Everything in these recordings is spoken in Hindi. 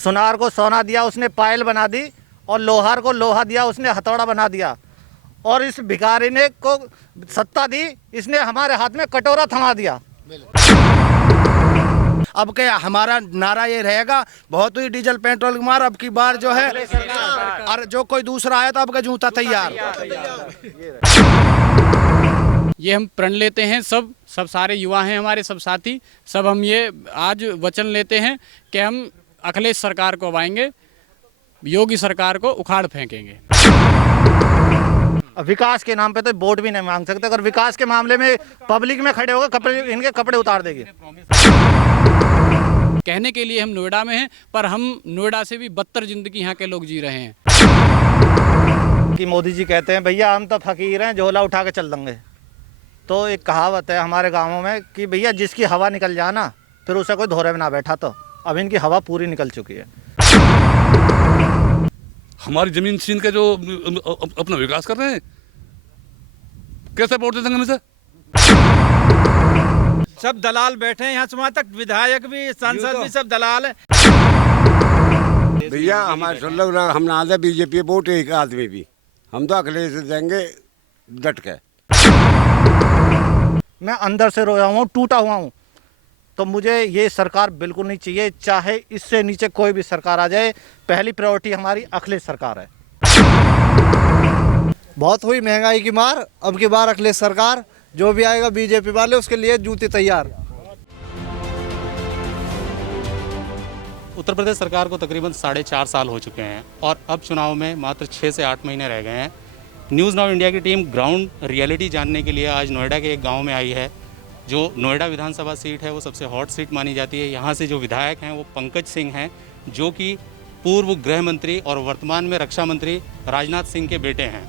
सुनार को सोना दिया उसने पायल बना दी, और लोहार को लोहा दिया उसने हथौड़ा बना दिया। और इस भिखारी ने को सत्ता दी, इसने हमारे हाथ में कटोरा थमा दिया। अब क्या हमारा नारा ये रहेगा, बहुत हुई डीजल पेट्रोल की मार, अब की बार जो है और जो कोई दूसरा आया तो अब का जूता तैयार। ये हम प्रण लेते हैं, सब सारे युवा हैं हमारे, सब साथी, सब हम ये आज वचन लेते हैं कि हम अखिलेश सरकार को हटाएंगे, योगी सरकार को उखाड़ फेंकेंगे। विकास के नाम पे तो वोट भी नहीं मांग सकते, अगर विकास के मामले में पब्लिक में खड़े होगा इनके कपड़े उतार देंगे। कहने के लिए हम नोएडा में हैं, पर हम नोएडा से भी बदतर जिंदगी यहाँ के लोग जी रहे हैं। कि मोदी जी कहते हैं भैया हम तो फकीर हैं, झोला उठा के चल देंगे। तो एक कहावत है हमारे गाँवों में कि भैया जिसकी हवा निकल जाए ना, फिर उसे कोई धोरे में ना बैठा। तो अब इनकी हवा पूरी निकल चुकी है। हमारी जमीन छीन के जो अपना विकास कर रहे हैं, कैसे वोट दे देंगे मुझे? सब दलाल बैठे हैं यहाँ से वहाँ तक, विधायक भी, सांसद भी, सब दलाल है। भैया हमारे लोग हम ना दे बीजेपी वोट एक आदमी भी, हम तो अखिलेश देंगे डट के। मैं अंदर से रोया हुआ हूँ, टूटा हुआ हूँ। तो मुझे ये सरकार बिल्कुल नहीं चाहिए, चाहे इससे नीचे कोई भी सरकार आ जाए। पहली प्रायोरिटी हमारी अखिलेश सरकार है। बहुत हुई महंगाई की मार, अब की बार अखिलेश सरकार, जो भी आएगा बीजेपी वाले उसके लिए जूते तैयार। उत्तर प्रदेश सरकार को तकरीबन 4.5 साल हो चुके हैं और अब चुनाव में मात्र 6 से 8 महीने रह गए हैं। न्यूज़ नाउ इंडिया की टीम ग्राउंड रियलिटी जानने के लिए आज नोएडा के एक गांव में आई है। जो नोएडा विधानसभा सीट है वो सबसे हॉट सीट मानी जाती है। यहाँ से जो विधायक हैं वो पंकज सिंह हैं, जो कि पूर्व गृह मंत्री और वर्तमान में रक्षा मंत्री राजनाथ सिंह के बेटे हैं।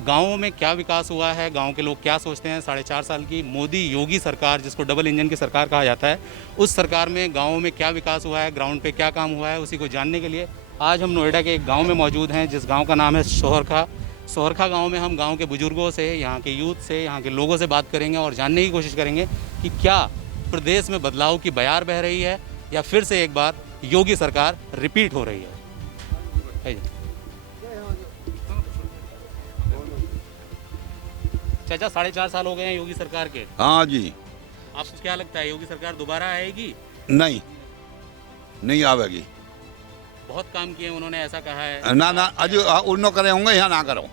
गाँवों में क्या विकास हुआ है, गाँव के लोग क्या सोचते हैं, 4.5 साल की मोदी योगी सरकार, जिसको डबल इंजन की सरकार कहा जाता है, उस सरकार में गाँवों में क्या विकास हुआ है, ग्राउंड पे क्या काम हुआ है, उसी को जानने के लिए आज हम नोएडा के एक गाँव में मौजूद हैं, जिस गाँव का नाम है सोहरखा। सोहरखा गांव में हम गांव के बुजुर्गों से, यहाँ के यूथ से, यहाँ के लोगों से बात करेंगे और जानने की कोशिश करेंगे कि क्या प्रदेश में बदलाव की बयार बह रही है या फिर से एक बार योगी सरकार रिपीट हो रही है। चाचा 4.5 साल हो गए हैं योगी सरकार के। हाँ जी। आपको क्या लगता है योगी सरकार दोबारा आएगी? नहीं आवेगी। बहुत काम किए उन्होंने, ऐसा कहा है। ना अज उन्होंने करे होंगे, यहाँ ना करो।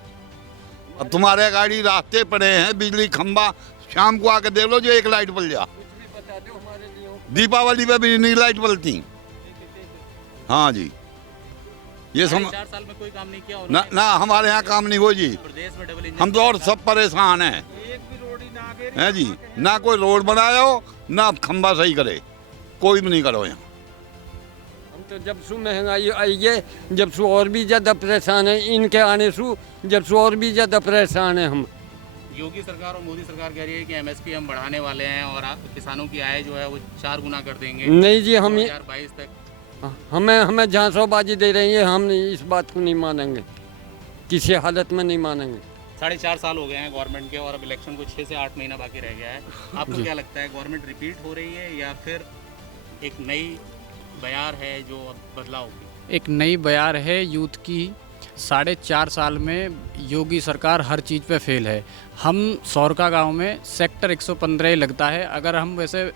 अब तुम्हारे गाड़ी रास्ते पड़े हैं, बिजली खंबा, शाम को आके देख लो जो एक लाइट बल जा। दीपावली पे भी नहीं लाइट बलती। हाँ जी, ये 4 साल में कोई काम नहीं किया ना हमारे यहाँ काम नहीं हो जी। प्रदेश में डबल इंजन, हम तो और सब परेशान हैं। है जी, ना कोई रोड बनाया हो, ना खंबा सही करे, कोई भी नहीं करो यहाँ। तो जब से महंगाई आई है, जब से और भी ज़्यादा परेशान है, इनके आने से जब से और भी ज़्यादा परेशान है हम। योगी सरकार और मोदी सरकार कह रही है कि एमएसपी हम बढ़ाने वाले हैं और किसानों की आय जो है वो 4 गुना कर देंगे। नहीं जी, हम 2022 तक हमें झांसाबाजी दे रही है, हम इस बात को नहीं मानेंगे, किसी हालत में नहीं मानेंगे। 4.5 साल हो गए हैं गवर्नमेंट के और अब इलेक्शन को 6 से 8 महीना बाकी रह गया है। आपको क्या लगता है, गवर्नमेंट रिपीट हो रही है या फिर एक नई बयार है जो बदलाव होगी? एक नई बयार है यूथ की। 4.5 साल में योगी सरकार हर चीज़ पे फेल है। हम सोहरखा गांव में सेक्टर 115 लगता है। अगर हम वैसे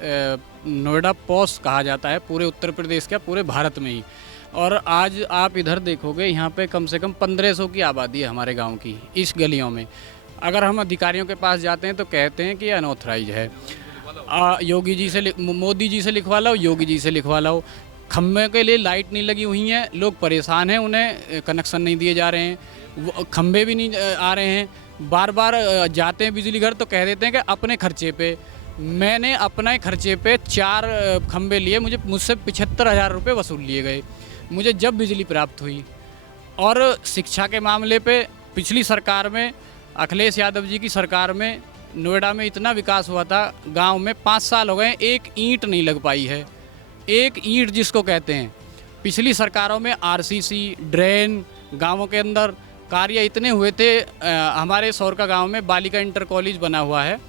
नोएडा पोस्ट कहा जाता है पूरे उत्तर प्रदेश का, पूरे भारत में ही। और आज आप इधर देखोगे यहाँ पे कम से कम 1500 की आबादी है हमारे गांव की, इस गलियों में। अगर हम अधिकारियों के पास जाते हैं तो कहते हैं कि ये अनऑथराइज है। योगी जी से, मोदी जी से लिखवा लो, योगी जी से लिखवा लो। खम्भे के लिए लाइट नहीं लगी हुई हैं, लोग परेशान हैं, उन्हें कनेक्शन नहीं दिए जा रहे हैं, खम्भे भी नहीं आ रहे हैं। बार बार जाते हैं बिजली घर तो कह देते हैं कि अपने खर्चे पे। मैंने अपने खर्चे पे 4 खम्भे लिए, मुझसे 75,000 रुपये वसूल लिए गए मुझे जब बिजली प्राप्त हुई। और शिक्षा के मामले पे पिछली सरकार में, अखिलेश यादव जी की सरकार में नोएडा में इतना विकास हुआ था, गांव में 5 साल हो गए, एक ईंट नहीं लग पाई है। एक ईंट जिसको कहते हैं। पिछली सरकारों में आरसीसी, ड्रेन, गांवों के अंदर कार्य इतने हुए थे। हमारे सोहरखा गांव में बालिका इंटर कॉलेज बना हुआ है।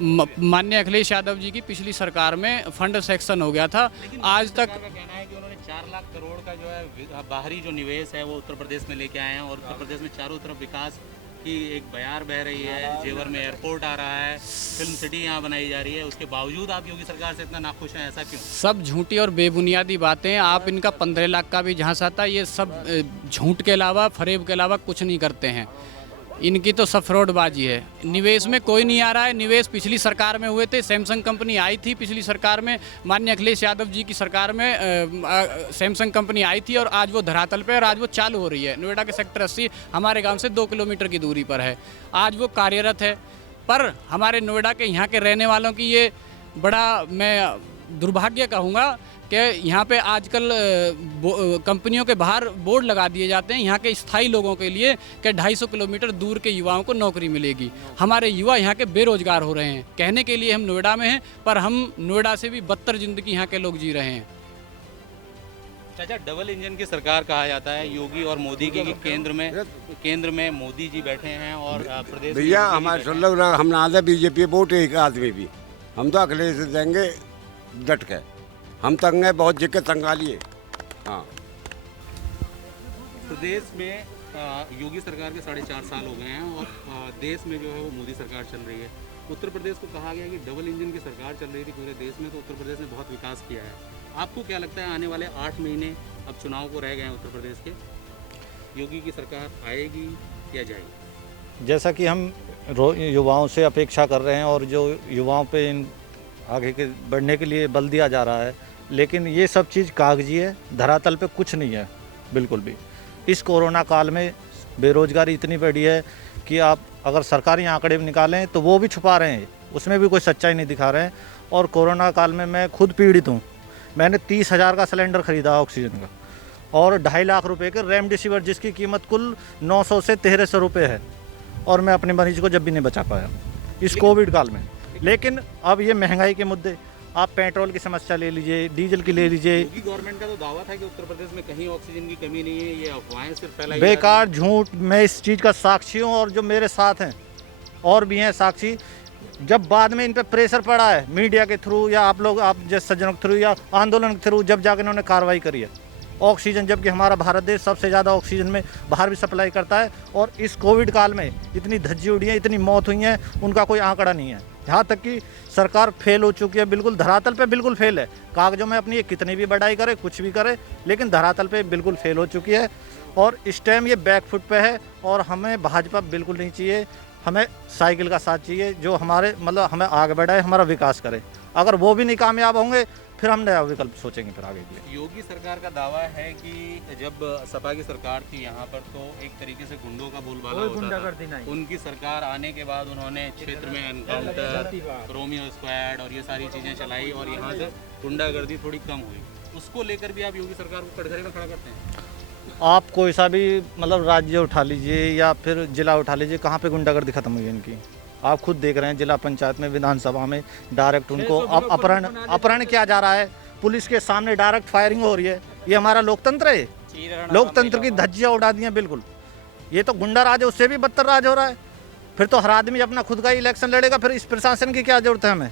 माननीय अखिलेश यादव जी की पिछली सरकार में फंड सेक्शन हो गया था। आज तक कहना है कि उन्होंने 4 लाख करोड़ का जो है बाहरी जो निवेश है वो उत्तर प्रदेश में लेके आए हैं और उत्तर प्रदेश में चारों तरफ विकास की एक बयार बह रही है। जेवर में एयरपोर्ट आ रहा है, फिल्म सिटी यहाँ बनाई जा रही है, उसके बावजूद आप योगी सरकार से इतना नाखुश हैं, ऐसा क्यों? सब झूठी और बेबुनियादी बातें। आप इनका 15 लाख का भी झांसा आता है, ये सब झूठ के अलावा, फरेब के अलावा कुछ नहीं करते हैं। इनकी तो सब फ्रॉडबाजी है। निवेश में कोई नहीं आ रहा है। निवेश पिछली सरकार में हुए थे, सैमसंग कंपनी आई थी पिछली सरकार में, माननीय अखिलेश यादव जी की सरकार में सैमसंग कंपनी आई थी और आज वो धरातल पे और आज वो चालू हो रही है। नोएडा के सेक्टर 80 हमारे गांव से 2 किलोमीटर की दूरी पर है, आज वो कार्यरत है। पर हमारे नोएडा के यहाँ के रहने वालों की ये बड़ा मैं दुर्भाग्य कहूँगा कि यहाँ पे आजकल कंपनियों के बाहर बोर्ड लगा दिए जाते हैं यहाँ के स्थायी लोगों के लिए कि 250 किलोमीटर दूर के युवाओं को नौकरी मिलेगी। हमारे युवा यहाँ के बेरोजगार हो रहे हैं। कहने के लिए हम नोएडा में हैं, पर हम नोएडा से भी बदतर जिंदगी यहाँ के लोग जी रहे हैं। चाचा, डबल इंजन की सरकार कहा जाता है योगी और मोदी की, केंद्र में मोदी जी बैठे हैं और प्रदेश में भैया हमारे सुन लो ना, हम ना बीजेपी वोट एक आदमी भी, हम तो अखिलेश देंगे डट के। हम तंग है, बहुत जिक्र तंगाली है। हाँ, प्रदेश में योगी सरकार के 4.5 साल हो गए हैं और देश में जो है वो मोदी सरकार चल रही है। उत्तर प्रदेश को कहा गया कि डबल इंजन की सरकार चल रही थी पूरे देश में, तो उत्तर प्रदेश ने बहुत विकास किया है। आपको क्या लगता है आने वाले 8 महीने अब चुनाव को रह गए हैं उत्तर प्रदेश के, योगी की सरकार आएगी या जाएगी? जैसा कि हम युवाओं से अपेक्षा कर रहे हैं और जो युवाओं पे इन आगे के बढ़ने के लिए बल दिया जा रहा है, लेकिन ये सब चीज़ कागजी है, धरातल पे कुछ नहीं है बिल्कुल भी। इस कोरोना काल में बेरोजगारी इतनी बढ़ी है कि आप अगर सरकारी आंकड़े निकालें तो वो भी छुपा रहे हैं, उसमें भी कोई सच्चाई नहीं दिखा रहे हैं। और कोरोना काल में मैं खुद पीड़ित हूँ। मैंने 30,000 का सिलेंडर ख़रीदा ऑक्सीजन का और 2.5 लाख रुपए के रेमडेसिविर जिसकी कीमत कुल 900 से 1300 रुपये है, और मैं अपने मरीज को जब भी नहीं बचा पाया इस कोविड काल में। लेकिन अब ये महंगाई के मुद्दे, आप पेट्रोल की समस्या ले लीजिए, डीजल की ले लीजिए। योगी गवर्नमेंट का तो दावा था कि उत्तर प्रदेश में कहीं ऑक्सीजन की कमी नहीं है, ये अफवाहें सिर्फ फैलाई बेकार झूठ। मैं इस चीज़ का साक्षी हूँ और जो मेरे साथ हैं और भी हैं साक्षी। जब बाद में इन पे प्रेशर पड़ा है मीडिया के थ्रू या आप लोग, आप जैसे सज्जनों के थ्रू या आंदोलन के थ्रू, जब जाकर इन्होंने कार्रवाई करी है। ऑक्सीजन, जबकि हमारा भारत देश सबसे ज़्यादा ऑक्सीजन में बाहर भी सप्लाई करता है, और इस कोविड काल में इतनी धज्जी उड़ी है, इतनी मौत हुई है, उनका कोई आंकड़ा नहीं है। यहाँ तक कि सरकार फेल हो चुकी है, बिल्कुल धरातल पे बिल्कुल फेल है। कागजों में अपनी ये कितनी भी बढ़ाई करे, कुछ भी करे, लेकिन धरातल पे बिल्कुल फेल हो चुकी है। और इस टाइम ये बैकफुट पे है और हमें भाजपा बिल्कुल नहीं चाहिए। हमें साइकिल का साथ चाहिए जो हमारे मतलब हमें आगे बढ़ाए, हमारा विकास करे। अगर वो भी नहीं कामयाब होंगे फिर हम नया विकल्प सोचेंगे फिर आगे के लिए। योगी सरकार का दावा है कि जब सपा की सरकार थी यहाँ पर तो एक तरीके से गुंडों का बोलबाला होता था। उनकी सरकार आने के बाद उन्होंने क्षेत्र में एनकाउंटर, रोमियो स्क्वाड और ये सारी चीज़ें चलाई और यहाँ से गुंडागर्दी थोड़ी कम हुई। उसको लेकर भी आप योगी सरकार को कटघरे में खड़ा करते हैं? आप कोई सा भी मतलब राज्य उठा लीजिए या फिर जिला उठा लीजिए, कहाँ पे गुंडागर्दी खत्म हुई है इनकी? आप खुद देख रहे हैं जिला पंचायत में, विधानसभा में डायरेक्ट उनको अपहरण किया जा रहा है। पुलिस के सामने डायरेक्ट फायरिंग हो रही है। ये हमारा लोकतंत्र है? लोकतंत्र की धज्जियाँ उड़ा दी हैं बिल्कुल। ये तो गुंडा राज है, उससे भी बदतर राज हो रहा है। फिर तो हर आदमी अपना खुद का ही इलेक्शन लड़ेगा, फिर इस प्रशासन की क्या जरूरत है हमें,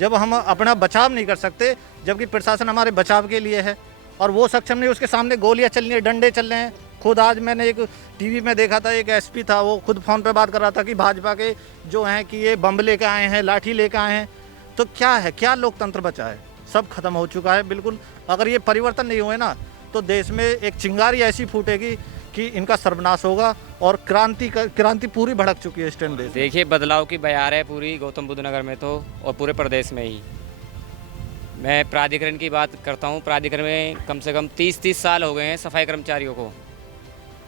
जब हम अपना बचाव नहीं कर सकते, जबकि प्रशासन हमारे बचाव के लिए है और वो सक्षम नहीं। उसके सामने गोलियां चल रही हैं, डंडे चल रहे हैं। खुद आज मैंने एक टीवी में देखा था, एक एसपी था, वो खुद फ़ोन पे बात कर रहा था कि भाजपा के जो हैं कि ये बम लेके आए हैं, लाठी लेके आए हैं। तो क्या है, क्या लोकतंत्र बचा है? सब खत्म हो चुका है बिल्कुल। अगर ये परिवर्तन नहीं हुए ना तो देश में एक चिंगारी ऐसी फूटेगी कि इनका सर्वनाश होगा और क्रांति पूरी भड़क चुकी है इस टाइम देश। देखिए, बदलाव की बयार है पूरी गौतम बुद्ध नगर में तो और पूरे प्रदेश में ही। मैं प्राधिकरण की बात करता हूँ। प्राधिकरण में कम से कम 30 साल हो गए हैं सफाई कर्मचारियों को।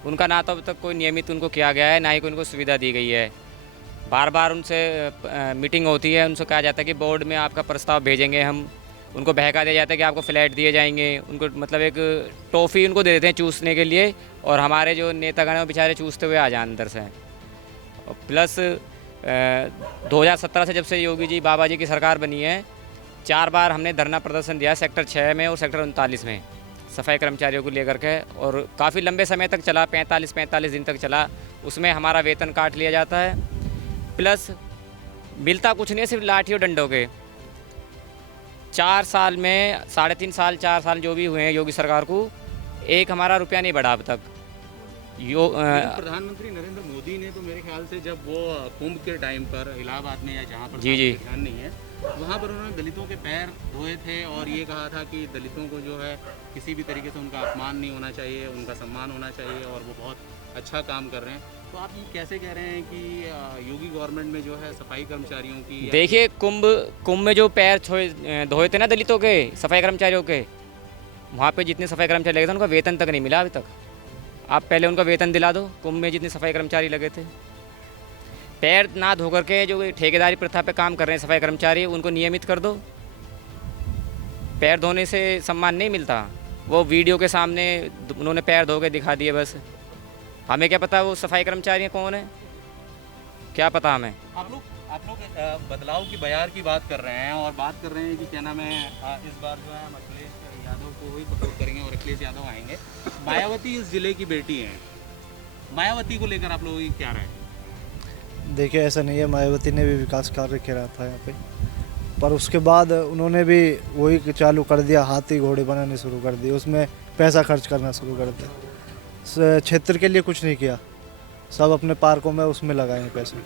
उनका ना तो अब तक कोई नियमित उनको किया गया है, ना ही कोई उनको सुविधा दी गई है। बार बार उनसे मीटिंग होती है, उनसे कहा जाता है कि बोर्ड में आपका प्रस्ताव भेजेंगे हम। उनको बहका दिया जाता है कि आपको फ्लैट दिए जाएंगे। उनको मतलब एक टॉफ़ी उनको दे देते हैं चूसने के लिए, और हमारे जो नेतागण हैं वो बेचारे चूसते हुए आ जाए अंदर से। और प्लस 2017 से जब से योगी जी बाबा जी की सरकार बनी है, 4 बार हमने धरना प्रदर्शन दिया सेक्टर 6 में और सेक्टर 39 में सफाई कर्मचारियों को लेकर के, और काफ़ी लंबे समय तक चला, 45 दिन तक चला। उसमें हमारा वेतन काट लिया जाता है, प्लस मिलता कुछ नहीं है, सिर्फ लाठी और डंडों के। 4 साल में 3.5 साल 4 साल जो भी हुए हैं योगी सरकार को, एक हमारा रुपया नहीं बढ़ा अब तक। प्रधानमंत्री नरेंद्र मोदी ने तो मेरे ख्याल से जब वो कुंभ के टाइम पर इलाहाबाद में या जहाँ पर जी जी ध्यान नहीं है, वहाँ पर उन्होंने दलितों के पैर धोए थे और ये कहा था कि दलितों को जो है किसी भी तरीके से उनका अपमान नहीं होना चाहिए, उनका सम्मान होना चाहिए और वो बहुत अच्छा काम कर रहे हैं। तो आप ये कैसे कह रहे हैं कि योगी गवर्नमेंट में जो है सफाई कर्मचारियों की, देखिए कुंभ में जो पैर धोए थे ना दलितों के, सफाई कर्मचारियों के, वहाँ पे जितने सफाई कर्मचारी लगे थे उनका वेतन तक नहीं मिला अभी तक। आप पहले उनका वेतन दिला दो। कुंभ में जितने सफाई कर्मचारी लगे थे, पैर ना धो करके जो ठेकेदारी प्रथा पे काम कर रहे हैं सफाई कर्मचारी, उनको नियमित कर दो। पैर धोने से सम्मान नहीं मिलता। वो वीडियो के सामने उन्होंने पैर धो के दिखा दिए बस। हमें क्या पता वो सफाई कर्मचारी कौन है, क्या पता हमें। आप लोग बदलाव की बयार की बात कर रहे हैं और बात कर रहे हैं कि क्या नाम है, इस बार जो है हम अखिलेश यादव को ही सपोर्ट करेंगे और अखिलेश यादव आएंगे। मायावती इस जिले की बेटी हैं, मायावती को लेकर आप लोगों की क्या राय है? देखिए ऐसा नहीं है, मायावती ने भी विकास कार्य किया था यहाँ पे, पर उसके बाद उन्होंने भी वही चालू कर दिया, हाथी घोड़े बनाने शुरू कर दिए, उसमें पैसा खर्च करना शुरू कर दिया। क्षेत्र के लिए कुछ नहीं किया, सब अपने पार्कों में उसमें लगाए हैं पैसे।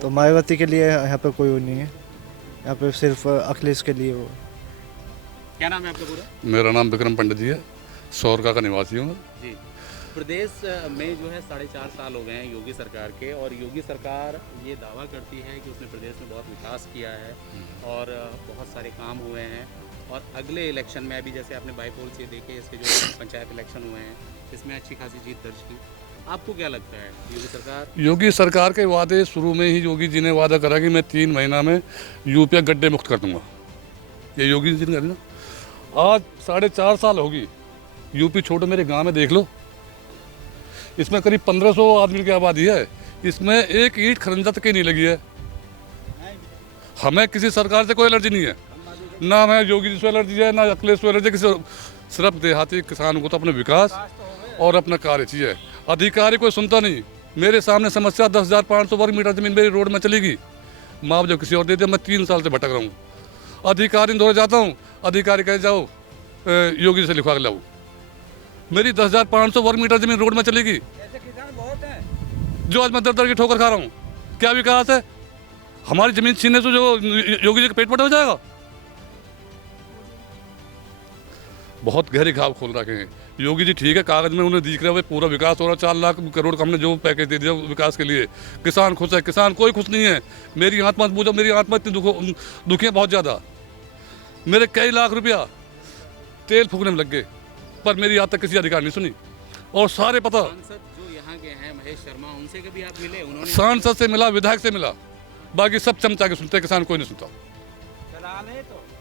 तो मायावती के लिए यहाँ पे कोई वो नहीं है, यहाँ पे सिर्फ अखिलेश के लिए वो। क्या नाम है आपका पूरा? मेरा नाम विक्रम पंडित जी है, सौरका का निवासी हूँ जी। प्रदेश में जो है 4.5 साल हो गए हैं योगी सरकार के, और योगी सरकार ये दावा करती है कि उसने प्रदेश में बहुत विकास किया है और बहुत सारे काम हुए हैं। और अगले इलेक्शन में अभी जैसे आपने बाईपोल से देखे, इसके जो पंचायत इलेक्शन हुए हैं इसमें अच्छी खासी जीत दर्ज की। आपको क्या लगता है योगी सरकार के वादे, शुरू में ही योगी जी ने वादा करा कि मैं 3 महीना में यूपी गड्ढे मुक्त कर दूंगा। ये योगी जी ने ना, आज 4.5 साल होगी। यूपी छोड़ो, मेरे गांव में देख लो, इसमें करीब 1500 आदमी की आबादी है, इसमें एक ईंट खरंजा तक की नहीं लगी है। हमें किसी सरकार से कोई एलर्जी नहीं है, ना हमें योगी जी से एलर्जी है, ना अखिलेश से एलर्जी, किसी सिर्फ देहाती किसान को तो अपने विकास और अपना कार्य चाहिए। अधिकारी कोई सुनता नहीं। मेरे सामने समस्या 10,500 वर्ग मीटर जमीन मेरी रोड में चलेगी, मुआवजा किसी और दे दिया। मैं 3 साल से भटक रहा हूँ, अधिकारी धोरे जाता हूँ, अधिकारी कहे जाओ योगी जी से लिखवा के लाओ। मेरी 10,500 वर्ग मीटर जमीन रोड में चलेगी, जो आज मैं दर की ठोकर खा रहा हूँ। क्या विकास है? हमारी जमीन छीनने से जो योगी जी का पेट बड़ा हो जाएगा। बहुत गहरे घाव खोल रखे हैं योगी जी। ठीक है, कागज में उन्हें दिख रहा है पूरा विकास हो रहा, 4 लाख करोड़ का हमने जो पैकेज दे दिया विकास के लिए। किसान खुश है, किसान कोई खुश नहीं है। मेरी आत्मा पूछो, मेरी आत्मा इतनी दुखी है बहुत ज़्यादा। मेरे कई लाख रुपया तेल फूकने में लग गए, पर मेरी आज तक किसी अधिकारी नहीं सुनी। और सारे पता, सांसद जो यहाँ के हैं महेश शर्मा, उनसे कभी आप मिले? उन्होंने सांसद से मिला, विधायक से मिला, बाकी सब चमचा के सुनते, किसान कोई नहीं सुनता।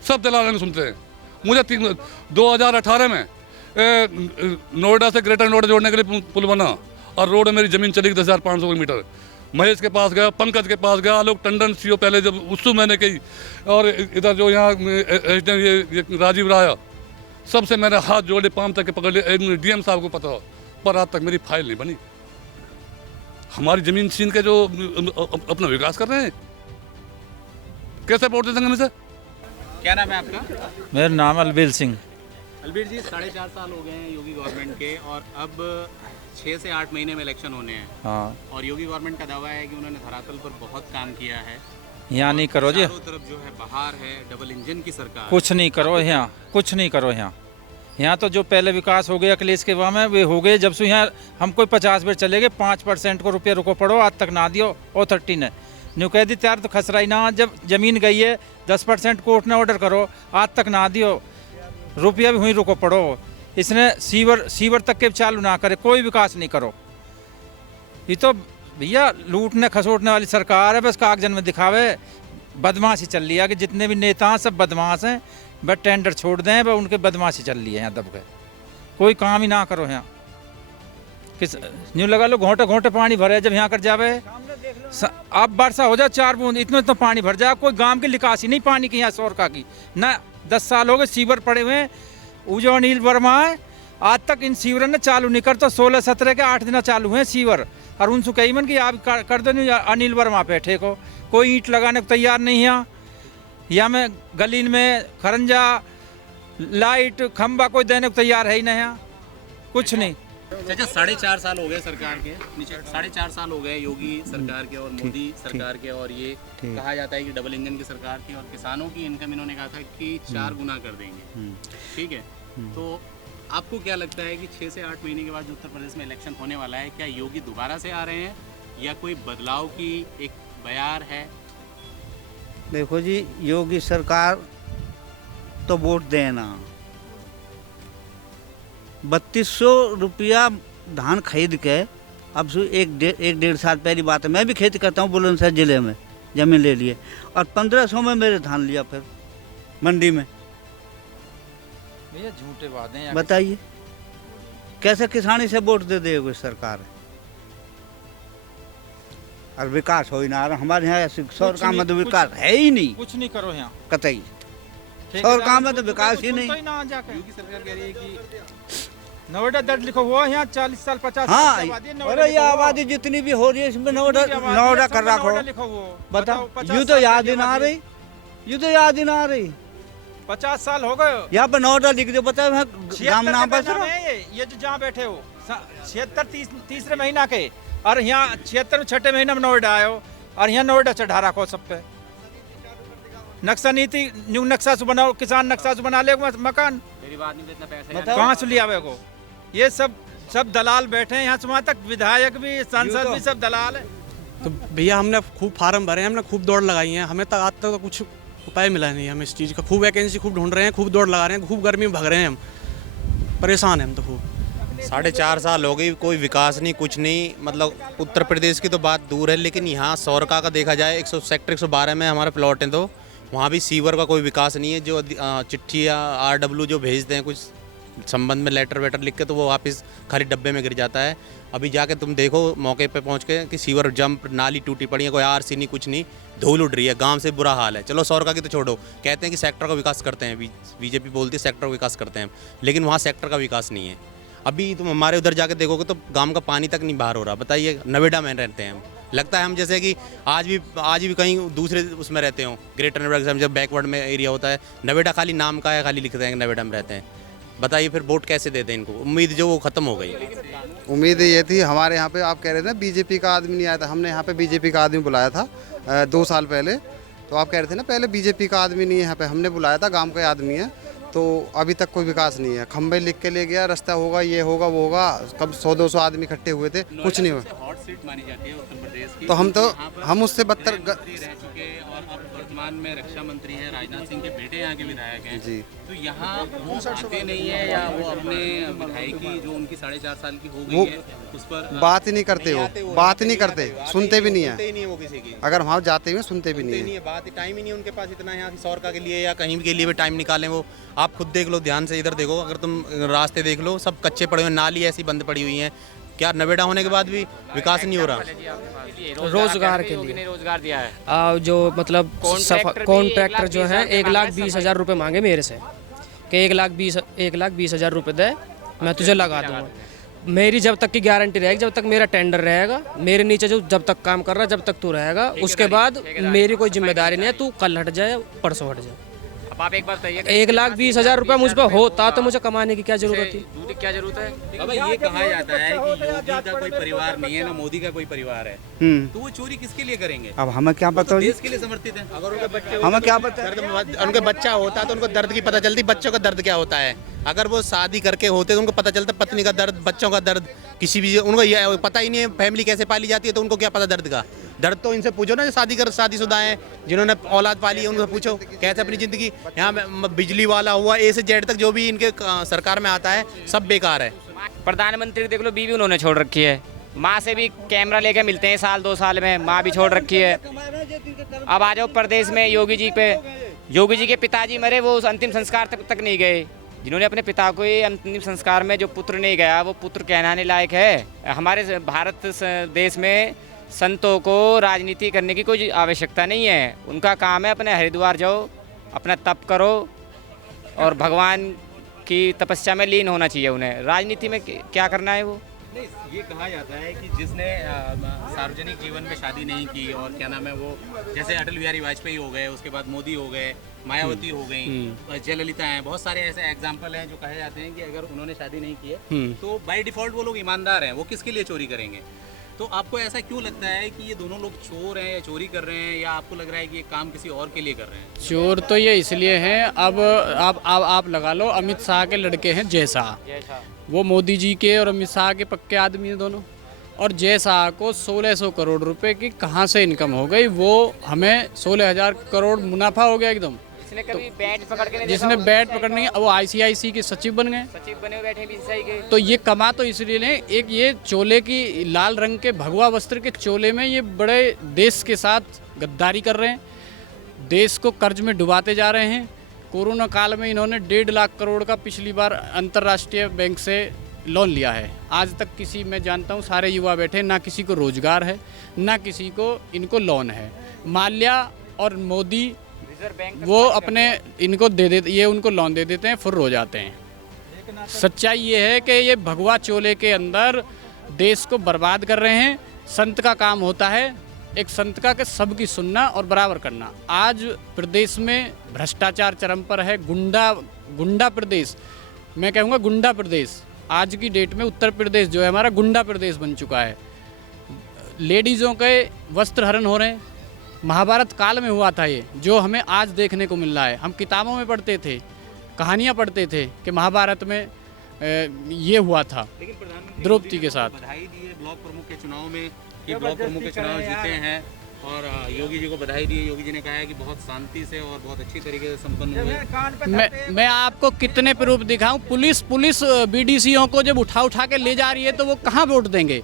सब दलाल नहीं सुनते हैं। मुझे 2018 में नोएडा से ग्रेटर नोएडा जोड़ने के लिए पुल बना और रोड में मेरी जमीन चली 10,500 मीटर। महेश के पास गया, पंकज के पास गया, आलोक टंडन सीओ पहले जब उससे मैंने कही, और इधर जो यहाँ ये राजीव राया, सबसे मैंने हाथ जोड़े, पाम तक के पकड़ लिए। डीएम साहब को पता हो, पर आज तक मेरी फाइल नहीं बनी। हमारी जमीन छीन के जो अपना विकास कर रहे हैं, कैसे वोट दे देंगे मुझे? क्या नाम है आपका? मेरा नाम अलबीर सिंह। अलबीर जी, 4.5 साल हो गए हैं योगी गवर्नमेंट के, और अब 6 से 8 महीने में इलेक्शन होने हैं। हाँ, और योगी गवर्नमेंट का दावा है कि उन्होंने धरातल पर बहुत काम किया है। यहाँ नहीं करो जी, चारों तरफ जो है बाहर है, डबल इंजन की सरकार। कुछ नहीं करो यहाँ, कुछ नहीं करो यहाँ। यहाँ तो जो पहले विकास हो गया अखिलेश के वहाँ में वे हो गए। जब से यहाँ हम कोई 50 बेर चले गए, 5% को रुपया रुको पड़ो, आज तक ना दियो। और 30 ने न्यू कह दी तैयार तो खसरा ही ना। जब जमीन गई है 10% कोर्ट ने ऑर्डर करो, आज तक ना दियो, रुपया भी हुई रुको पड़ो। इसने सीवर तक के चालू ना करे, कोई विकास नहीं करो। ये तो भैया लूटने खसोटने वाली सरकार है, बस कागजन में दिखावे। बदमाशी चल रही है कि जितने भी नेता हैं सब बदमाश हैं, बस टेंडर छोड़ दें, बस उनके बदमाशी चल रही है यहाँ दब गए। कोई काम ही ना करो यहाँ। किस न्यू लगा लो, घोंटे घोंटे पानी भरे जब यहाँ कर जावे। अब वर्षा हो जाए 4 बूंद, इतना पानी भर जाए। कोई गांव की निकासी नहीं पानी की यहाँ सौरका की ना। 10 साल हो गए सीवर पड़े हुए हैं। वो जो अनिल वर्मा है, आज तक इन सीवर ने चालू नहीं कर, तो 16-17 के 8 दिन चालू हुए सीवर। और उनसे कही मन कि आप कर दो, नहीं अनिल वर्मा बैठे को कोई ईंट लगाने को तैयार नहीं है। यहाँ में गली में खरंजा लाइट खंबा कोई देने को तैयार है ही नहीं, यहाँ कुछ नहीं। चाचा 4.5 साल हो गए सरकार के, नीचे 4.5 साल हो गए योगी सरकार के और मोदी सरकार के, और ये कहा जाता है कि डबल इंजन की सरकार थी और किसानों की इनकम इन्होंने कहा था कि 4 गुना कर देंगे। ठीक है, तो आपको क्या लगता है कि 6 से 8 महीने के बाद जो उत्तर प्रदेश में इलेक्शन होने वाला है, क्या योगी दोबारा से आ रहे हैं या कोई बदलाव की एक बयार है? देखो जी, योगी सरकार तो वोट देना, 3200 रुपया धान खरीद के, अब से एक डेढ़ साल पहली बात है, मैं भी खेती करता हूँ बुलंदशहर ज़िले में, ज़मीन ले लिए और 1500 में मेरे धान लिया फिर मंडी में। भैया झूठे वादे हैं, बताइए कैसे किसानी से वोट दे देगी सरकार? और विकास हो ही ना रहा हमारे यहाँ, सौर काम में तो विकास है ही नहीं, कुछ नहीं करो यहाँ कतई सौर काम में तो विकास ही नहीं। योगी सरकार कह रही है कि नोएडा दर्द लिखो हुआ यहाँ 40 साल 50 हाँ, साल अरे ये आबादी जितनी भी हो रही है इसमें नोएडा कर रखो, बताओ। यूँ तो याद ही ना आ रही, यूँ तो याद ही ना आ रही। 50 साल हो गए यहाँ पर नोएडा लिख दो, बताओ गाँव नाम बस रहा। ये जो जहाँ बैठे हो 76 तीसरे महीना के, और यहाँ 76 छठे महीने में नोएडा आयो और यहाँ नोएडा चढ़ा रखो सब पे। नक्शा नीति न्यू नक्शा से बनाओ, किसान नक्शा से बना ले मकान, कहाँ से लिया को? ये सब दलाल बैठे हैं यहाँ से वहाँ तक, विधायक भी सांसद भी सब दलाल है। तो भैया हमने खूब फार्म भरे हैं, हमने खूब दौड़ लगाई है, हमें तक आज तक तो कुछ उपाय मिला नहीं हमें इस चीज़ का। खूब वैकेंसी खूब ढूंढ रहे हैं, खूब दौड़ लगा रहे हैं, खूब गर्मी में भग रहे हैं, हम परेशान हैं हम तो खूब। 4.5 साल हो गई, कोई विकास नहीं, कुछ नहीं। मतलब उत्तर प्रदेश की तो बात दूर है, लेकिन यहाँ सौरका का देखा जाए, सेक्टर 112 में हमारे प्लॉट हैं, तो वहाँ भी सीवर का कोई विकास नहीं है। जो चिट्ठी या RW जो भेजते हैं कुछ संबंध में लेटर वेटर लिख के, तो वो वापस खाली डब्बे में गिर जाता है। अभी जाके तुम देखो मौके पे पहुँच के कि सीवर जंप, नाली टूटी पड़ी है, कोई RC नहीं, कुछ नहीं, धूल उड़ रही है, गांव से बुरा हाल है। चलो सौरका की तो छोड़ो, कहते हैं कि सेक्टर का विकास करते हैं, बीजेपी बोलती है सेक्टर का विकास करते हैं, लेकिन वहाँ सेक्टर का विकास नहीं है। अभी तुम हमारे उधर जाके देखोगे तो गांव का पानी तक नहीं बाहर हो रहा। बताइए, नोएडा में रहते हैं हम, लगता है हम जैसे कि आज भी कहीं दूसरे उसमें रहते हो, ग्रेटर नोएडा जब बैकवर्ड में एरिया होता है। नोएडा खाली नाम का है, खाली लिखते हैं नोएडा में रहते हैं। बताइए फिर वोट कैसे देते हैं इनको? उम्मीद जो वो खत्म हो गई। उम्मीद ये थी हमारे यहाँ पे, आप कह रहे थे ना बीजेपी का आदमी नहीं आया था, हमने यहाँ पे बीजेपी का आदमी बुलाया था 2 साल पहले। तो आप कह रहे थे ना पहले बीजेपी का आदमी नहीं है यहाँ पे, हमने बुलाया था, गांव का आदमी है। तो अभी तक कोई विकास नहीं है। खंबे लिख के ले गया, रास्ता होगा, ये होगा, वो होगा, कब 100-200 आदमी इकट्ठे हुए थे, कुछ नहीं हुआ। हॉट सीट मानी जाती है उत्तर प्रदेश की, तो हम उससे बदतर रह चुके और अब वर्तमान में रक्षा मंत्री हैं, राजनाथ सिंह के बेटे यहाँ के विधायक हैं जी। तो यहाँ वो आते नहीं है या वो अपने विधायकी जो उनकी 4.5 साल की हो गई है उस पर बात ही नहीं करते, वो बात ही नहीं करते, सुनते भी नहीं है वो किसी की। अगर वहाँ जाते हुए सुनते भी नहीं है। बात टाइम ही नहीं उनके पास इतना, यहाँ की सौरका के लिए या कहीं के लिए भी टाइम निकालें वो। आप खुद देख लो, ध्यान से इधर देखो, अगर तुम रास्ते देख लो सब कच्चे पड़े हुए, नाली ऐसी बंद पड़ी हुई हैं। क्या नोएडा होने के बाद भी विकास नहीं हो रहा? रोजगार के लिए रोजगार दिया है। जो मतलब कॉन्ट्रैक्टर जो है 1,20,000 रुपये मांगे मेरे से कि 1,20,000 रुपये दे, मैं तुझे लगा दूँगा। मेरी जब तक की गारंटी रहेगी, जब तक मेरा टेंडर रहेगा, मेरे नीचे जो जब तक काम कर रहा जब तक तू रहेगा, उसके बाद मेरी कोई जिम्मेदारी नहीं है, तू कल हट जाए परसों हट जाए। अब आप एक बात बताइए, 1,20,000 रुपये मुझ पर होता तो मुझे कमाने की क्या जरूरत थी? क्या जरूरत है? अब ये कहा जाता है कि योगी का कोई परिवार नहीं है ना मोदी का कोई परिवार है, तो वो चोरी किसके लिए करेंगे? अब हमें क्या पता, देश के लिए समर्पित है। अगर उनके बच्चे, हमें क्या पता, उनके बच्चा होता तो उनको दर्द की पता चलती, बच्चों का दर्द क्या होता है। अगर वो शादी करके होते तो उनको पता चलता पत्नी का दर्द, बच्चों का दर्द। किसी भी उनको ये पता ही नहीं है फैमिली कैसे पाली जाती है, तो उनको क्या पता दर्द का। दर्द तो इनसे पूछो ना, जो शादीशुदा हैं, जिन्होंने औलाद पाली है, उनसे पूछो कैसे अपनी ज़िंदगी। यहाँ बिजली वाला हुआ A से Z तक जो भी इनके सरकार में आता है सब बेकार है। प्रधानमंत्री देख लो, बीवी उन्होंने छोड़ रखी है, माँ से भी कैमरा लेके मिलते हैं 1-2 साल में, माँ भी छोड़ रखी है। अब आ जाओ प्रदेश में योगी जी पे, योगी जी के पिताजी मरे, वो उस अंतिम संस्कार तक नहीं गए। जिन्होंने अपने पिता को ही अंतिम संस्कार में जो पुत्र नहीं गया, वो पुत्र कहलाने लायक है? हमारे भारत देश में संतों को राजनीति करने की कोई आवश्यकता नहीं है। उनका काम है अपने हरिद्वार जाओ, अपना तप करो और भगवान की तपस्या में लीन होना चाहिए उन्हें। राजनीति में क्या करना है वो? नहीं, ये कहा जाता है कि जिसने सार्वजनिक जीवन में शादी नहीं की और क्या नाम है वो, जैसे अटल बिहारी वाजपेयी हो गए, उसके बाद मोदी हो गए, मायावती हो गई, जयललिता हैं, बहुत सारे ऐसे एग्जाम्पल हैं जो कहे जाते हैं कि अगर उन्होंने शादी नहीं की है तो बाय डिफॉल्ट वो लोग ईमानदार हैं, वो किसके लिए चोरी करेंगे। तो आपको ऐसा क्यों लगता है कि ये दोनों लोग चोर हैं या चोरी कर रहे हैं, या आपको लग रहा है कि ये काम किसी और के लिए कर रहे हैं? चोर तो ये इसलिए हैं, अब आप लगा लो, अमित शाह के लड़के हैं जय शाह, वो मोदी जी के और अमित शाह के पक्के आदमी हैं दोनों। और जय शाह को 1600 करोड़ रुपए की कहाँ से इनकम हो गई, वो हमें 16,000 करोड़ मुनाफा हो गया एकदम। जिसने कभी बैट पकड़ के नहीं जिसने बैट पकड़ने, वो ICIC के सचिव बन गए, सचिव बने हुए बैठे बीसीसीआई के। तो ये कमा तो इसलिए ने, एक ये चोले की लाल रंग के भगवा वस्त्र के चोले में ये बड़े देश के साथ गद्दारी कर रहे हैं, देश को कर्ज में डुबाते जा रहे हैं। कोरोना काल में इन्होंने 1.5 लाख करोड़ का पिछली बार अंतर्राष्ट्रीय बैंक से लोन लिया है। आज तक किसी, मैं जानता हूँ सारे युवा बैठे, ना किसी को रोजगार है, ना किसी को इनको लोन है। माल्या और मोदी वो अपने इनको दे देते, ये उनको लोन दे देते हैं, फुर्र हो जाते हैं। सच्चाई ये है कि ये भगवा चोले के अंदर देश को बर्बाद कर रहे हैं। संत का काम होता है, एक संत का के सबकी सुनना और बराबर करना। आज प्रदेश में भ्रष्टाचार चरम पर है, गुंडा प्रदेश, मैं कहूँगा गुंडा प्रदेश। आज की डेट में उत्तर प्रदेश जो है हमारा गुंडा प्रदेश बन चुका है। लेडीज़ों के वस्त्र हरण हो रहे हैं, महाभारत काल में हुआ था ये, जो हमें आज देखने को मिल रहा है। हम किताबों में पढ़ते थे, कहानियाँ पढ़ते थे कि महाभारत में ये हुआ था द्रौपदी के साथ। बधाई दी है ब्लॉक प्रमुख के चुनाव में, कि ब्लॉक प्रमुख के चुनाव जीते हैं, और योगी जी को बधाई दी है। योगी जी ने कहा है कि बहुत शांति से और बहुत अच्छी तरीके से संपन्न हुए। मैं आपको कितने प्रूफ दिखाऊं? पुलिस BDCओं को जब उठा के ले जा रही है तो वो कहाँ वोट देंगे?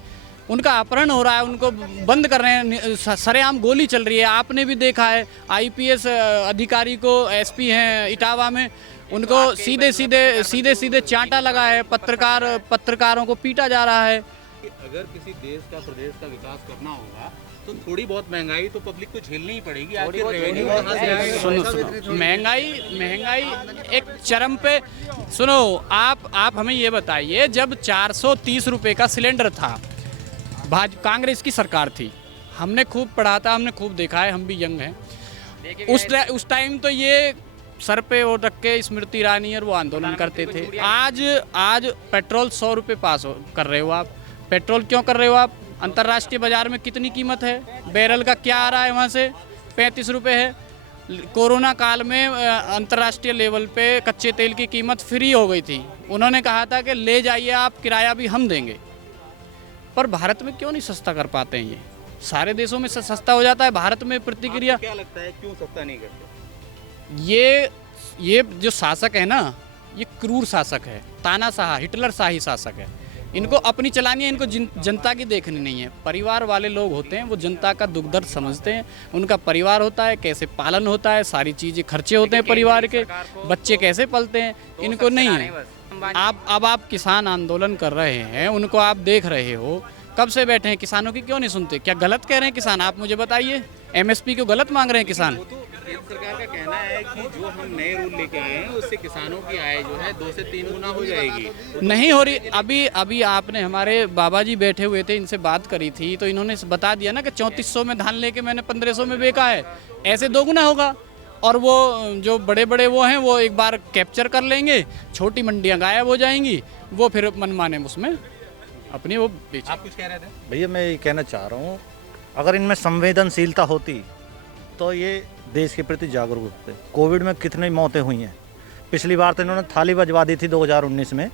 उनका अपहरण हो रहा है, उनको बंद कर रहे हैं, सरेआम गोली चल रही है। आपने भी देखा है, IPS अधिकारी को, SP हैं इटावा में, उनको सीधे चांटा लगा है, पत्रकारों को पीटा जा रहा है। अगर किसी देश का, प्रदेश का विकास करना होगा तो थोड़ी बहुत महंगाई तो पब्लिक को झेलनी ही पड़ेगी। आखिर रेवेन्यू कहाँ से आएगा? सुनो, महंगाई एक चरम पे। सुनो, आप हमें ये बताइए, जब 430 रुपये का सिलेंडर था, कांग्रेस की सरकार थी, हमने खूब पढ़ा था, हमने खूब देखा है, हम भी यंग हैं। उस टाइम तो ये सर पे वो रख के स्मृति ईरानी और वो आंदोलन करते थे। आज पेट्रोल 100 रुपये कर रहे हो आप। पेट्रोल क्यों कर रहे हो आप? अंतर्राष्ट्रीय बाजार में कितनी कीमत है? बैरल का क्या आ रहा है वहाँ से? 35 रुपये है। कोरोना काल में अंतर्राष्ट्रीय लेवल पे कच्चे तेल की कीमत फ्री हो गई थी। उन्होंने कहा था कि ले जाइए आप, किराया भी हम देंगे। पर भारत में क्यों नहीं सस्ता कर पाते हैं? ये सारे देशों में सस्ता हो जाता है, भारत में प्रतिक्रिया। क्या लगता है क्यों सस्ता नहीं करते? ये जो शासक है ना, ये क्रूर शासक है, तानाशाह, हिटलर शाही शासक है। इनको अपनी चलानी है, इनको जनता की देखनी नहीं है। परिवार वाले लोग होते हैं, वो जनता का दुख दर्द समझते हैं। उनका परिवार होता है, कैसे पालन होता है, सारी चीज़ें खर्चे होते हैं परिवार के, बच्चे कैसे पलते हैं, इनको नहीं है। आप किसान आंदोलन कर रहे हैं, उनको आप देख रहे हो, कब से बैठे हैं, किसानों की क्यों नहीं सुनते? क्या गलत कह रहे हैं किसान? आप मुझे बताइए, MSP को गलत मांग रहे हैं किसान? केंद्र सरकार का कहना है कि जो हम नए रूल लेके आए हैं उससे किसानों की आय जो है 2 से 3 गुना हो जाएगी। नहीं हो रही। अभी आपने, हमारे बाबा जी बैठे हुए थे, इनसे बात करी थी, तो इन्होंने बता दिया ना कि 3400 में धान लेके मैंने 1500 में बेचा है। ऐसे 2 गुना होगा। और वो जो बड़े वो हैं, वो एक बार कैप्चर कर लेंगे, छोटी मंडियाँ गायब हो जाएंगी, वो फिर मनमाने उसमें अपनी वो बेचें। आप कुछ कह रहे थे? भैया मैं ये कहना चाह रहा हूँ, अगर इनमें संवेदनशीलता होती तो ये देश के प्रति जागरूक होते। कोविड में कितनी मौतें हुई हैं। पिछली बार तो इन्होंने थाली बजवा दी थी 2019 में,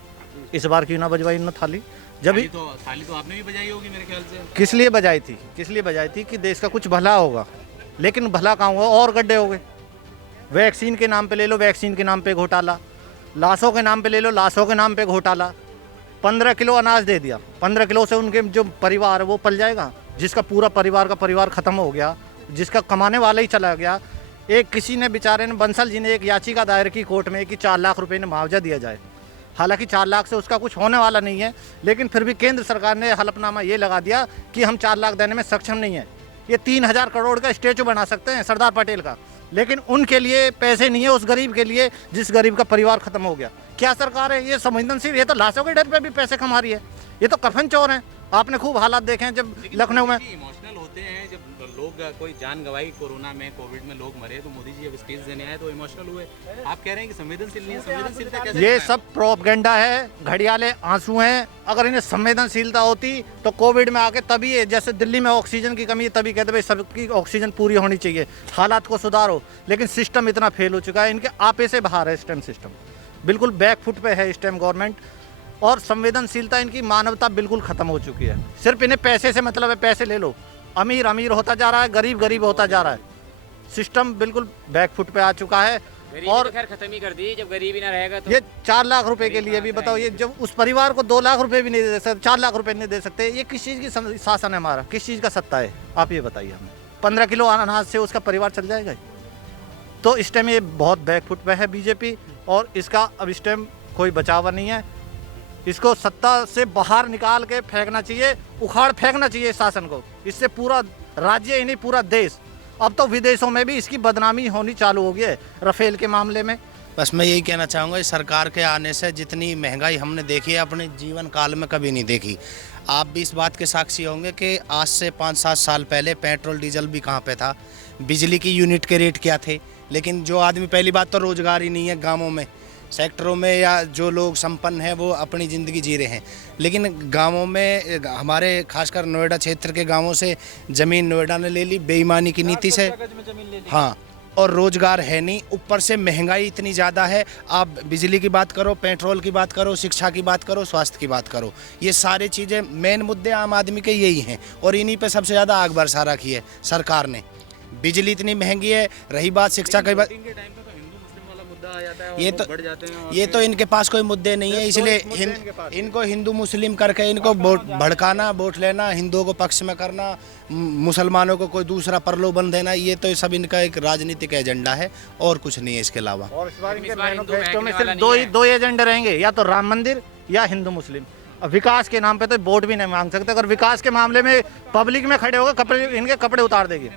इस बार क्यों ना बजवाई इन्होंने थाली? थाली तो आपने भी बजाई होगी मेरे ख्याल से। किस लिए बजाई थी कि देश का कुछ भला होगा, लेकिन भला कहाँ हुआ? और गड्ढे हो गए। वैक्सीन के नाम पे ले लो, वैक्सीन के नाम पे घोटाला, लाशों के नाम पे ले लो, लाशों के नाम पे घोटाला। 15 किलो अनाज दे दिया, 15 किलो से उनके जो परिवार है वो पल जाएगा? जिसका पूरा परिवार का परिवार ख़त्म हो गया, जिसका कमाने वाला ही चला गया। एक किसी ने बेचारे ने, बंसल जी ने एक याचिका दायर की कोर्ट में कि 4 लाख रुपए ने मुआवजा दिया जाए। हालांकि 4 लाख से उसका कुछ होने वाला नहीं है, लेकिन फिर भी केंद्र सरकार ने हलफनामा ये लगा दिया कि हम 4 लाख देने में सक्षम नहीं है। ये 3000 करोड़ का स्टैचू बना सकते हैं सरदार पटेल का, लेकिन उनके लिए पैसे नहीं है उस गरीब के लिए जिस गरीब का परिवार खत्म हो गया। क्या सरकार है ये संवेदनशील? ये तो लाशों के डर पे भी पैसे कमा रही है, ये तो कफन चोर हैं। आपने खूब हालात देखे हैं जब लखनऊ में इमोशनल होते हैं, जब लोग कोई जान गंवाई कोरोना में, कोविड में लोग मरे, तो मोदी जी जब स्पीच देने आए तो इमोशनल हुए। आप कह रहे हैं कि संवेदनशील नहीं है, संवेदनशीलता कैसे? ये सब प्रोपगेंडा है, घड़ियाले आंसू हैं। अगर इन्हें संवेदनशीलता होती तो कोविड में आके तभी, जैसे दिल्ली में ऑक्सीजन की कमी है तभी कहते भाई सबकी ऑक्सीजन पूरी होनी चाहिए, हालात को सुधारो। लेकिन सिस्टम इतना फेल हो चुका है, इनके आपे से बाहर है इस टाइम सिस्टम, बिल्कुल बैक फुट पे है इस टाइम गवर्नमेंट। और संवेदनशीलता, इनकी मानवता बिल्कुल ख़त्म हो चुकी है। सिर्फ इन्हें पैसे से मतलब है, पैसे ले लो। अमीर अमीर होता जा रहा है, गरीब गरीब होता जा रहा है। सिस्टम बिल्कुल बैक फुट पे आ चुका है। और खैर खत्म ही कर दी, जब गरीबी ना रहेगा तो ये 4 लाख रुपए के लिए भी बताओ, ये जब उस परिवार को 2 लाख रुपए भी नहीं दे सकते, 4 लाख रुपए नहीं दे सकते, ये किस चीज़ की शासन है हमारा? किस चीज़ का सत्ता है? आप ये बताइए हमें। 15 किलो अनाज से उसका परिवार चल जाएगा? तो इस टाइम ये बहुत बैक फुट पे है बीजेपी, और इसका अब इस टाइम कोई बचाव नहीं है। इसको सत्ता से बाहर निकाल के फेंकना चाहिए, उखाड़ फेंकना चाहिए शासन को। इससे पूरा राज्य ही नहीं, पूरा देश। अब तो विदेशों में भी इसकी बदनामी होनी चालू हो गई है राफेल के मामले में। बस मैं यही कहना चाहूँगा, इस सरकार के आने से जितनी महंगाई हमने देखी है अपने जीवन काल में कभी नहीं देखी। आप भी इस बात के साक्षी होंगे कि आज से 5-7 साल पहले पेट्रोल डीजल भी कहाँ पे था, बिजली की यूनिट के रेट क्या थे। लेकिन जो आदमी, पहली बात तो रोज़गार ही नहीं है गाँवों में, सेक्टरों में या जो लोग संपन्न हैं वो अपनी ज़िंदगी जी रहे हैं, लेकिन गांवों में हमारे खासकर नोएडा क्षेत्र के गांवों से ज़मीन नोएडा ने ले ली बेईमानी की नीति से। हाँ, और रोज़गार है नहीं, ऊपर से महंगाई इतनी ज़्यादा है। आप बिजली की बात करो, पेट्रोल की बात करो, शिक्षा की बात करो, स्वास्थ्य की बात करो, ये सारी चीज़ें मेन मुद्दे आम आदमी के यही हैं, और इन्हीं पे सबसे ज़्यादा आग बरसा रखी है सरकार ने। बिजली इतनी महंगी है, रही बात शिक्षा की बात, ये तो इनके पास कोई मुद्दे नहीं है, इसलिए इनको हिंदू मुस्लिम करके इनको वोट भड़काना, वोट लेना, हिंदुओं को पक्ष में करना, मुसलमानों को कोई दूसरा प्रलोभन देना, ये तो सब इनका एक राजनीतिक एजेंडा है और कुछ नहीं है इसके अलावा। और इस बार इनके मैनिफेस्टो में सिर्फ दो एजेंडे रहेंगे, या तो राम मंदिर या हिंदू मुस्लिम। विकास के नाम पे तो वोट भी नहीं मांग सकते। अगर विकास के मामले में पब्लिक में खड़े होगा, इनके कपड़े उतार देगी।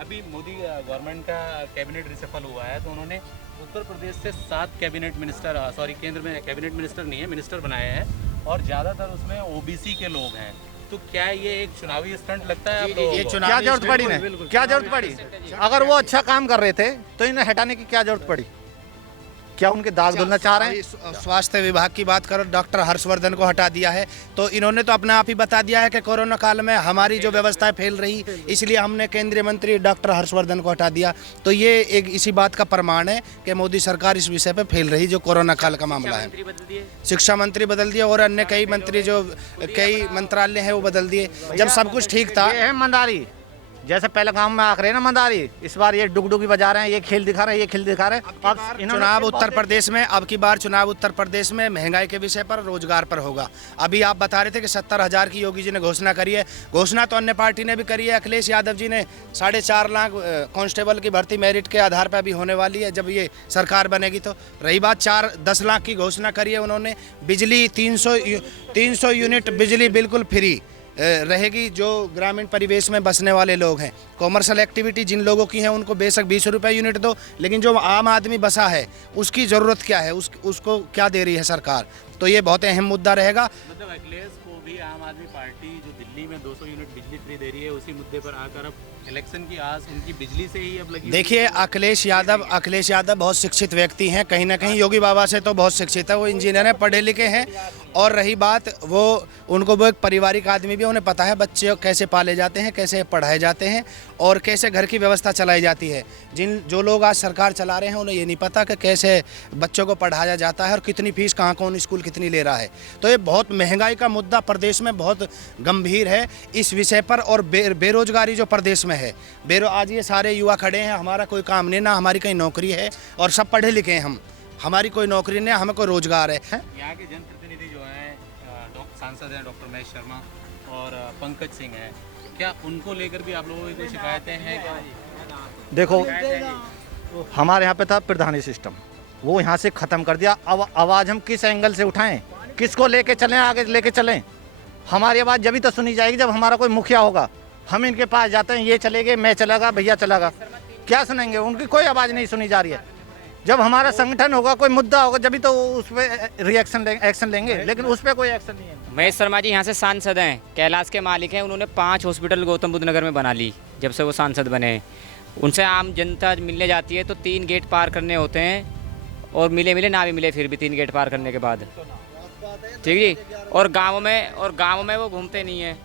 अभी मोदी गवर्नमेंट का कैबिनेट रिसफल हुआ है, तो उन्होंने उत्तर प्रदेश से 7 कैबिनेट मिनिस्टर, केंद्र में कैबिनेट मिनिस्टर नहीं है, मिनिस्टर बनाए हैं, और ज़्यादातर उसमें ओबीसी के लोग हैं। तो क्या ये एक चुनावी स्टंट लगता है? क्या जरूरत पड़ी ने? क्या जरूरत पड़ी? अगर वो अच्छा काम कर रहे थे तो इन्हें हटाने की क्या जरूरत पड़ी? क्या उनके दाग धुलना चाह रहे हैं? स्वास्थ्य विभाग की बात करो, डॉक्टर हर्षवर्धन को हटा दिया है, तो इन्होंने तो अपने आप ही बता दिया है कि कोरोना काल में हमारी जो व्यवस्थाएं फेल रही, इसलिए हमने केंद्रीय मंत्री डॉक्टर हर्षवर्धन को हटा दिया। तो ये एक इसी बात का प्रमाण है कि मोदी सरकार इस विषय पे फेल रही, जो कोरोना काल का मामला है। शिक्षा मंत्री बदल दिए और अन्य कई मंत्री, जो कई मंत्रालय है वो बदल दिए, जब सब कुछ ठीक था। मंदारी जैसे पहले गांव में आकर है ना मंदारी, इस बार ये डुगडुगी बजा रहे हैं, ये खेल दिखा रहे हैं, ये खेल दिखा रहे हैं। अब चुनाव उत्तर प्रदेश में, अब की बार चुनाव उत्तर प्रदेश में महंगाई के विषय पर, रोजगार पर होगा। अभी आप बता रहे थे कि 70,000 की योगी जी ने घोषणा करी है, घोषणा तो अन्य पार्टी ने भी करी है। अखिलेश यादव जी ने 4.5 लाख कांस्टेबल की भर्ती मेरिट के आधार पर अभी होने वाली है जब ये सरकार बनेगी। तो रही बात 10 लाख की घोषणा करी है उन्होंने। बिजली 300 यूनिट बिजली बिल्कुल फ्री रहेगी जो ग्रामीण परिवेश में बसने वाले लोग हैं। कॉमर्शियल एक्टिविटी जिन लोगों की है उनको बेशक 20 रुपये यूनिट दो, लेकिन जो आम आदमी बसा है उसकी ज़रूरत क्या है, उसको क्या दे रही है सरकार? तो ये बहुत अहम मुद्दा रहेगा। मतलब अखिलेश को भी आम आदमी पार्टी जो दिल्ली में 200 यूनिट बिजली फ्री दे रही है, उसी मुद्दे पर आकर अब इलेक्शन की आस उनकी बिजली से ही अब लगी। देखिए, अखिलेश यादव बहुत शिक्षित व्यक्ति हैं, कहीं ना कहीं योगी बाबा से तो बहुत शिक्षित है, वो इंजीनियर हैं, पढ़े लिखे हैं। और रही बात वो एक पारिवारिक आदमी भी, उन्हें पता है बच्चे कैसे पाले जाते हैं, कैसे पढ़ाए जाते हैं और कैसे घर की व्यवस्था चलाई जाती है। जो लोग आज सरकार चला रहे हैं उन्हें ये नहीं पता कि कैसे बच्चों को पढ़ाया जाता है और कितनी फीस कहाँ कौन स्कूल कितनी ले रहा है। तो ये बहुत महंगाई का मुद्दा प्रदेश में बहुत गंभीर है इस विषय पर। और बेरोजगारी जो प्रदेश में है, आज ये सारे युवा खड़े हैं, हमारा कोई काम नहीं, ना हमारी कहीं नौकरी है, और सब पढ़े लिखे हैं हम, हमारी कोई नौकरी नहीं, हमें कोई रोजगार है। यहाँ के जनप्रतिनिधि जो हैं, सांसद हैं डॉक्टर महेश शर्मा और पंकज सिंह हैं, क्या उनको लेकर भी आप लोगों की कोई शिकायतें हैं? देखो, हमारे यहाँ पे था प्रधानी सिस्टम, वो यहाँ से ख़त्म कर दिया। अब आवाज़ हम किस एंगल से उठाएं, किसको लेके चलें, आगे लेके चलें? हमारी आवाज़ जब तक सुनी जाएगी जब हमारा कोई मुखिया होगा। हम इनके पास जाते हैं, ये चलेंगे, मैं चलेगा, भैया चलेगा। क्या सुनेंगे? उनकी कोई आवाज़ नहीं सुनी जा रही है। जब हमारा संगठन होगा, कोई मुद्दा होगा, जब तो उस पर एक्शन लेंगे, लेकिन उस पर कोई एक्शन नहीं है। महेश शर्मा जी यहाँ से सांसद हैं, कैलाश के मालिक हैं। उन्होंने 5 हॉस्पिटल गौतम बुद्ध नगर में बना ली जब से वो सांसद बने हैं। उनसे आम जनता मिलने जाती है तो 3 गेट पार करने होते हैं, और मिले ना भी मिले फिर भी 3 गेट पार करने के बाद, ठीक जी। और गाँव में वो घूमते नहीं है।